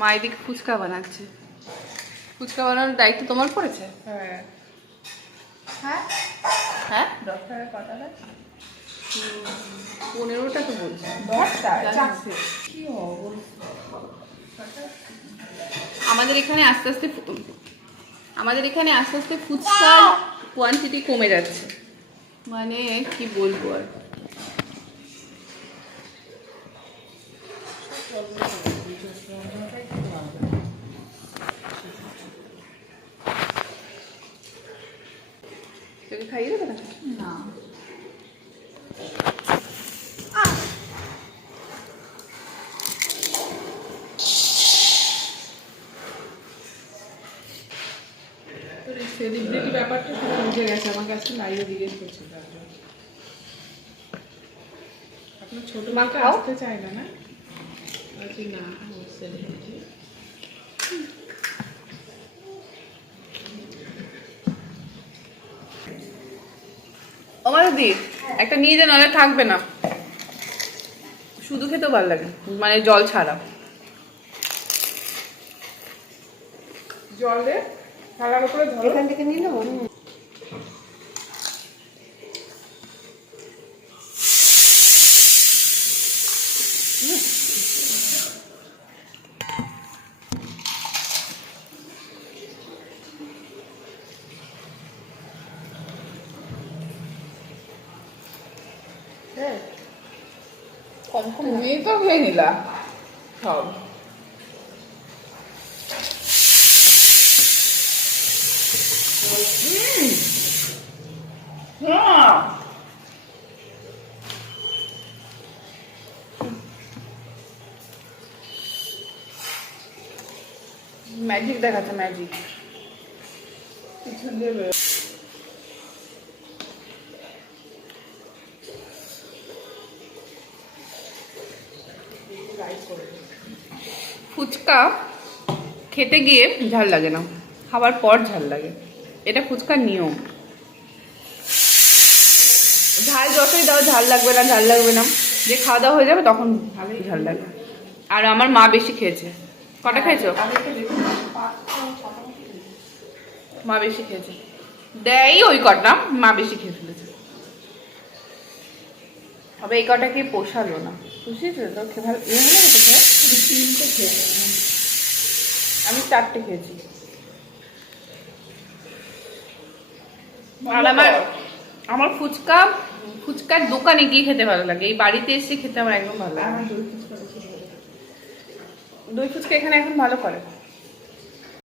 মা এদিকে ফুচকা বানাচ্ছে। ফুচকা বানানোর দায়িত্ব তোমার পড়েছে? হ্যাঁ হ্যাঁ হ্যাঁ, 10 টাকা কটা দেয়? 15টা তো বলছে। 10টা জানি। কি অবস্থা। আমাদের এখানে আস্তে আস্তে ফুচকার কোয়ান্টিটি কমে যাচ্ছে, মানে কি বলবো আর। তোকে খাইয়ে দেবে না? না তোর এই সেলিব্রিটি ব্যাপারটা খুব বুঝে গেছে, আমার কাছে লাইভে জিজ্ঞেস করছে তার জন্য। আপনার ছোট মাকে আসতে চায় না, না বলছি না সেলিব্রিটি। আমার দিদি একটা নিয়ে যে নাহলে থাকবে না, শুধু খেতেও ভালো লাগে, মানে জল ছাড়া। জলে থালার উপরে ধরো, এখান থেকে নিয়ে নেবো। কম কম তুমি তো খেয়ে নিলা সব। ম্যাজিক দেখাচ্ছে, ম্যাজিক। কিছু দেবে ফুচকা খেতে গিয়ে ঝাল লাগে না, খাবার পর ঝাল লাগে, এটা ফুচকার নিয়ম। ঝাল যতই দাও ঝাল লাগবে না, ঝাল লাগবে না, যে খাওয়া দাওয়া হয়ে যাবে তখন ঝাল লাগবে। আর আমার মা বেশি খেয়েছে। কটা খেয়েছো? মা বেশি খেয়েছে, দেয় ওই কটা, মা বেশি খেয়ে ফেলেছে। তবে এই কটা কি পোষালো না, বুঝেছো তো? ভালো এ হলো না তো খেয়ে? 3টে খেয়ে আমি 4টে খেয়েছি। আর আমার ফুচকার দোকানে গিয়ে খেতে ভালো লাগে, এই বাড়িতে এসে খেতে আমার একদম ভালো লাগে। আমার দই ফুচকা বেশি ভালো লাগে। দই ফুচকা এখানে এখন ভালো করে।